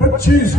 25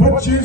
25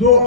2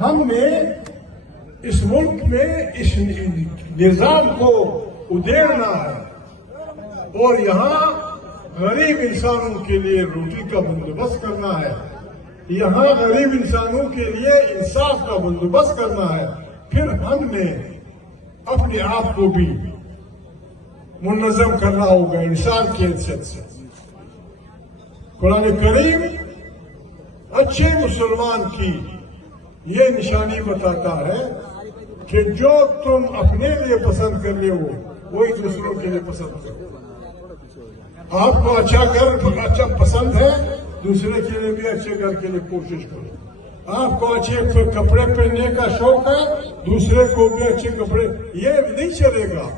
ہم نے اس ملک میں اس نظام کو ادھیڑنا ہے اور یہاں غریب انسانوں کے لیے روٹی کا بندوبست کرنا ہے، یہاں غریب انسانوں کے لیے انصاف کا بندوبست کرنا ہے۔ پھر ہم نے اپنے آپ کو بھی منظم کرنا ہوگا انسان کی حیثیت سے۔ قرآن کریم اچھے مسلمان کی یہ نشانی بتاتا ہے کہ جو تم اپنے لیے پسند کر لے وہی دوسروں کے لیے پسند کرو۔ آپ کو اچھا گھر اچھا پسند ہے، دوسرے کے لیے بھی اچھے گھر کے لیے کوشش کرو۔ آپ کو اچھے کپڑے پہننے کا شوق ہے، دوسرے کو بھی اچھے کپڑے، یہ نہیں چلے گا۔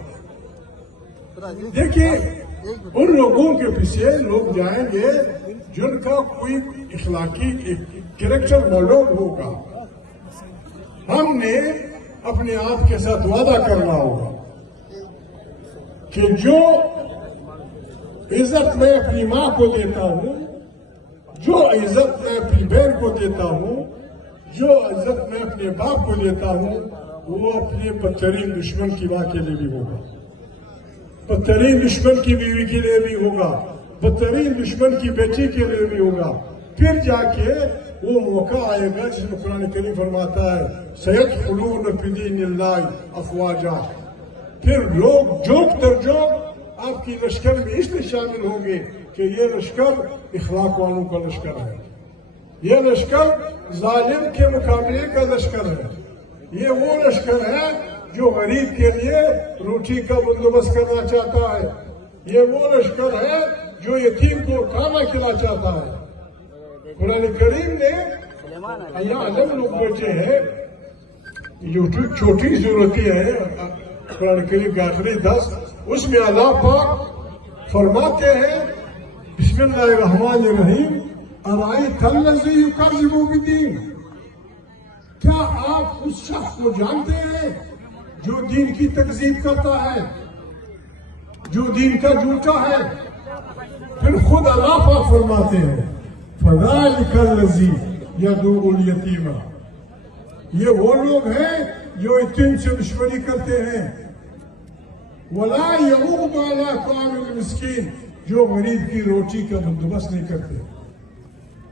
دیکھیے ان لوگوں کے پیچھے لوگ جائیں گے جن کا کوئی اخلاقی کریکٹر ماڈل ہوگا۔ ہم نے اپنے آپ کے ساتھ وعدہ کرنا ہوگا کہ جو عزت میں اپنی ماں کو دیتا ہوں، جو عزت میں اپنی بہن کو دیتا ہوں، جو عزت میں اپنے باپ کو دیتا ہوں، وہ اپنے بدترین دشمن کی ماں کے لیے بھی ہوگا، بدترین دشمن کی بیوی کے لیے بھی ہوگا، بدترین دشمن کی بیٹی کے لیے بھی ہوگا۔ پھر جا کے وہ موقع آئے گا جس میں قرآن کریم فرماتا ہے سَيَدْخُلُونَ فِي دِينِ اللَّهِ أَفْوَاجًا، پھر لوگ جوک در جوک آپ کی لشکر میں اس لیے شامل ہوں گے کہ یہ لشکر اخلاق والوں کا لشکر ہے، یہ لشکر ظالم کے مقابلے کا لشکر ہے، یہ وہ لشکر ہے جو غریب کے لیے روٹی کا بندوبست کرنا چاہتا ہے، یہ وہ لشکر ہے جو یتیم کو کھانا کھلا چاہتا ہے۔ قرآن کریم نے اللہ علم لوگ بیٹھے ہیں جو چھوٹی ضرورتیں ہیں، قرآن کریم کا آخری 10 اس میں اللہ پاک فرماتے ہیں بسم اللہ الرحمن الرحیم ارائیت الذی یکذب بالدین، کیا آپ اس شخص کو جانتے ہیں جو دین کی تکذیب کرتا ہے، جو دین کا جھوٹا ہے؟ پھر خود اللہ پاک فرماتے ہیں فذلک الذی یدعو الیتیم، یہ وہ لوگ ہیں جو یتیم سے دشمنی کرتے ہیں، ولا یعود علی طعام المسکین، جو غریب کی روٹی کا بندوبست نہیں کرتے۔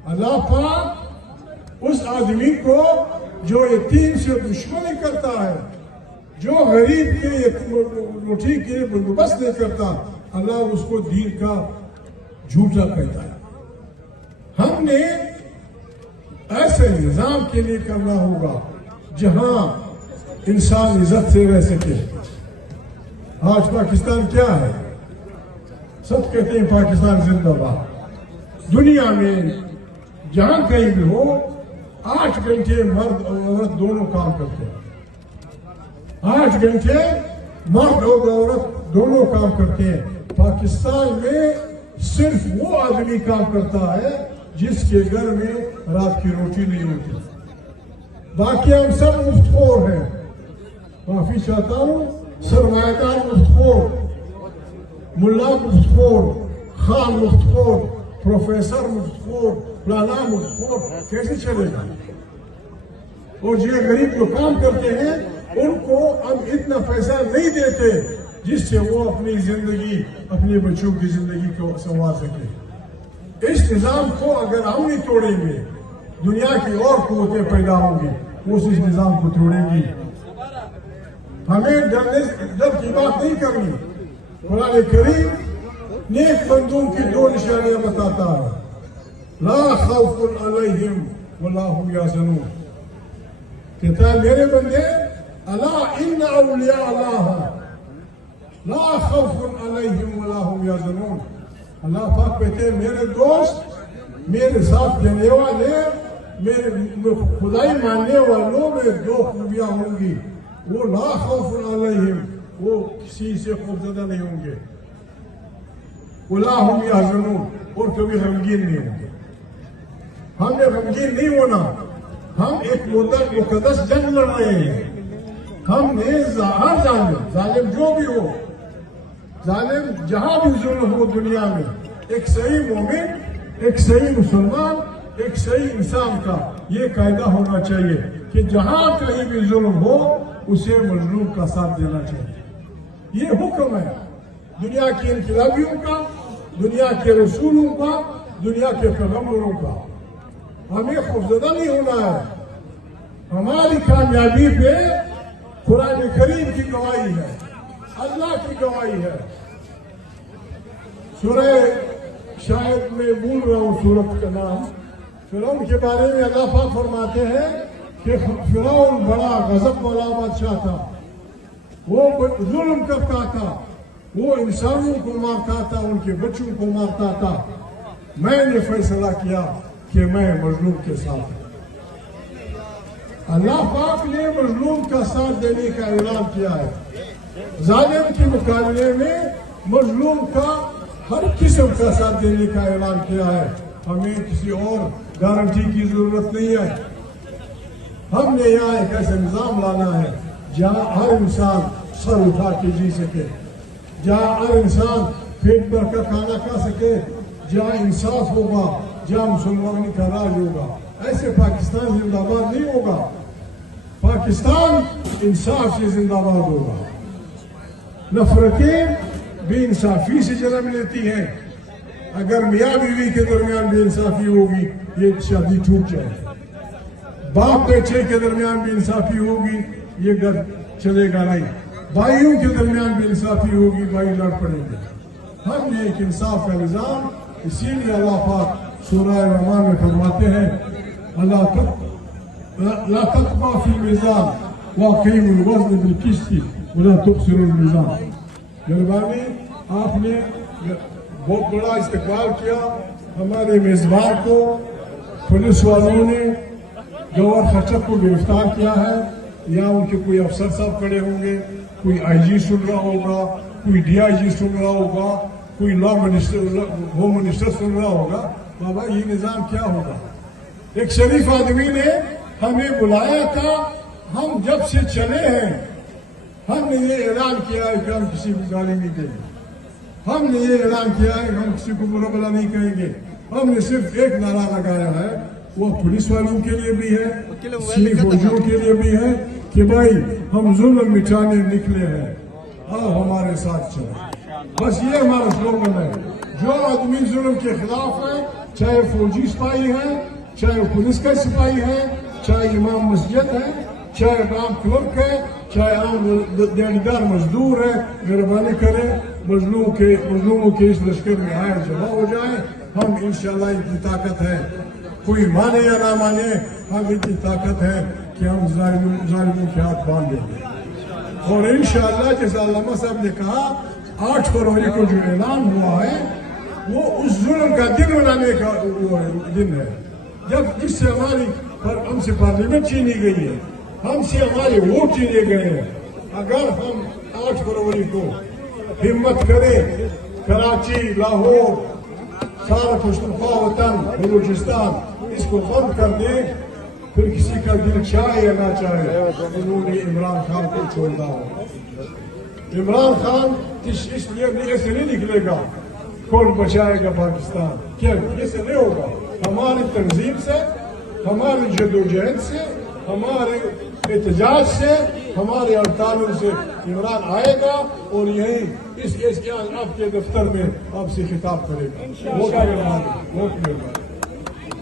اللہ پاک اس آدمی کو جو یتیم سے دشمنی کرتا ہے، جو غریب کے روٹی کے بندوبست نہیں کرتا، اللہ اس کو دین کا جھوٹا کہتا ہے۔ ہم نے ایسے نظام کے لیے کرنا ہوگا جہاں انسان عزت سے رہ سکے۔ آج پاکستان کیا ہے؟ سب کہتے ہیں پاکستان زندہ باد۔ دنیا میں جہاں کہیں بھی ہو 8 گھنٹے مرد اور عورت دونوں کام کرتے ہیں، 8 گھنٹے مرد اور عورت دونوں کام کرتے ہیں۔ پاکستان میں صرف وہ آدمی کام کرتا ہے جس کے گھر میں رات کی روٹی نہیں ہوتی، باقی ہم سب مفت خور ہیں۔ معافی چاہتا ہوں، سرمایہ دار مفت خور، ملا مفت خور، خان مفت خور، پروفیسر مفت خور، فلانا مفت خور، کیسے چلے گا؟ اور جو غریب جو کام کرتے ہیں ان کو ہم اتنا پیسہ نہیں دیتے جس سے وہ اپنی زندگی، اپنے بچوں کی زندگی کو سنوار سکے۔ اس نظام کو اگر ہم نہیں توڑیں گے، دنیا کی اور قوتیں پیدا ہوں گی، وہ اس نظام کو توڑیں گی۔ ہمیں ڈر کی بات نہیں کرنی۔ قرآن کریم نیک بندوں کی 2 نشانیاں بتاتا ہے، لا خوف علیہم ولا هم یحزنون، کہتا ہے میرے بندے الا ان اولیاء اللہ لا خوف علیہم ولا هم یحزنون۔ اللہ پاک کہتے ہیں میرے دوست، میرے ساتھ جانے والے، میرے خدائی ماننے والوں میں 2 خوبیاں ہوں گی، وہ لا خوف علیہم، وہ کسی سے خوفزدہ نہیں ہوں گے، ولا هم یحزنون، اور کبھی غمگین نہیں ہوں گے۔ ہم نے غمگین نہیں ہونا، ہم ایک مقدس جنگ لڑ رہے ہیں۔ ہم نے ہر ظالم جو بھی ہو، ظالم جہاں بھی ظلم ہو دنیا میں، ایک صحیح مومن، ایک صحیح مسلمان ایک صحیح انسان کا یہ قاعدہ ہونا چاہیے کہ جہاں کہیں بھی ظلم ہو اسے مظلوم کا ساتھ دینا چاہیے. یہ حکم ہے دنیا کے انقلابیوں کا، دنیا کے رسولوں کا، دنیا کے پیغمبروں کا. ہمیں خوفزدہ نہیں ہونا ہے. ہماری کامیابی پہ قرآن کریم کی گواہی ہے، اللہ کی گواہی ہے. سورہ، شاید میں بھول رہا ہوں سورت کا نام، فرعون کے بارے میں اللہ پاک فرماتے ہیں کہ فرعون بڑا غضب والا بادشاہ تھا، وہ ظلم کرتا تھا، وہ انسانوں کو مارتا تھا، ان کے بچوں کو مارتا تھا. میں نے فیصلہ کیا کہ میں مظلوم کے ساتھ ہوں. اللہ پاک نے مظلوم کا ساتھ دینے کا اعلان کیا ہے. ظالم کے مقابلے میں مظلوم کا ہر قسم کا ساتھ دینے کا اعلان کیا ہے. ہمیں کسی اور گارنٹی کی ضرورت نہیں ہے. ہم نے یہاں ایک ایسا نظام لانا ہے جہاں ہر انسان سر اٹھا کے جی سکے، جہاں ہر انسان پیٹ بھر کا کھانا کھا سکے، جہاں انصاف ہوگا، جہاں مسلمانوں کا راج ہوگا. ایسے پاکستان زندہ باد نہیں ہوگا. پاکستان انصاف سے زندہ باد ہوگا. نفرتیں بے انصافی سے جنم لیتی ہیں. اگر میاں بیوی کے درمیان بے انصافی ہوگی یہ شادی ٹوٹ جائے گی. باپ بیٹے کے درمیان بے انصافی ہوگی یہ گھر چلے گا نہیں. بھائیوں کے درمیان بے انصافی ہوگی بھائی لڑ پڑیں گے. ہم نے ایک انصاف کا نظام، اسی لیے اللہ پاک سورہ رحمان میں فرماتے ہیں لا تطغوا فی المیزان واقیموا الوزن بالقسط ولا تخسروا المیزان. مہربانی، آپ نے بہت بڑا استقبال کیا. ہمارے میزبان کو پولیس والوں نے گوہر خچر کو گرفتار کیا ہے. یا ان کے کوئی افسر صاحب کھڑے ہوں گے، کوئی آئی جی سن رہا ہوگا، کوئی ڈی آئی جی سن رہا ہوگا، کوئی ہوم منسٹر سن رہا ہوگا. بابا یہ نظام کیا ہوگا؟ ایک شریف آدمی نے ہمیں بلایا تھا. ہم جب سے چلے ہیں ہم نے یہ اعلان کیا ہے کہ ہم کسی کو گالی نہیں دیں گے. ہم نے یہ اعلان کیا ہے کہ ہم کسی کو برا بھلا نہیں کہیں گے. ہم نے صرف ایک نعرہ لگایا ہے، وہ پولیس والوں کے لیے بھی ہے، سینی فوجیوں کے لیے بھی ہے کہ بھائی ہم ظلم مٹانے نکلے ہیں، آؤ ہمارے ساتھ چلیں. بس یہ ہمارا سلوگن ہے. جو آدمی ظلم کے خلاف ہے، چاہے فوجی سپاہی ہے، چاہے پولیس کا سپاہی ہے، چاہے امام مسجد ہے، چاہے بینک کلرک ہے، چاہے عام دیندار مزدور ہے، مہربانی کریں مظلوموں کے اس لشکر میں آئے، جمع ہو جائیں. ہم انشاءاللہ اتنی طاقت ہے، کوئی مانے یا نہ مانے، ہم اتنی طاقت ہے کہ ہم ظالموں کے ہاتھ باندھ دیں گے. اور انشاءاللہ جیسا علامہ صاحب نے کہا 8 فروری کو جو اعلان ہوا ہے وہ اس ظلم کا دن منانے کا دن ہے، جس سے ہم سے پارلیمنٹ چھینی گئی ہے، ہم سے ہمارے ووٹ چھینے گئے ہیں. اگر ہم 8 فروری کو ہمت کریں، کراچی، لاہور، سارا پختونخوا وطن، بلوچستان اس کو بند کر دیں، پھر کسی کا دل چاہے یا نہ چاہے انہوں نے عمران خان کو چھوڑنا ہوگا. عمران خان اس لیے ایسے نہیں نکلے گا کون بچائے گا پاکستان، کیا ایسے نہیں ہوگا. ہماری تنظیم سے، ہماری جدوجہد سے، ہمارے احتجاج سے، ہمارے ہڑتالوں سے عمران آئے گا اور یہی اس آپ کے دفتر میں آپ سے خطاب کرے گا. بہت مہربانی.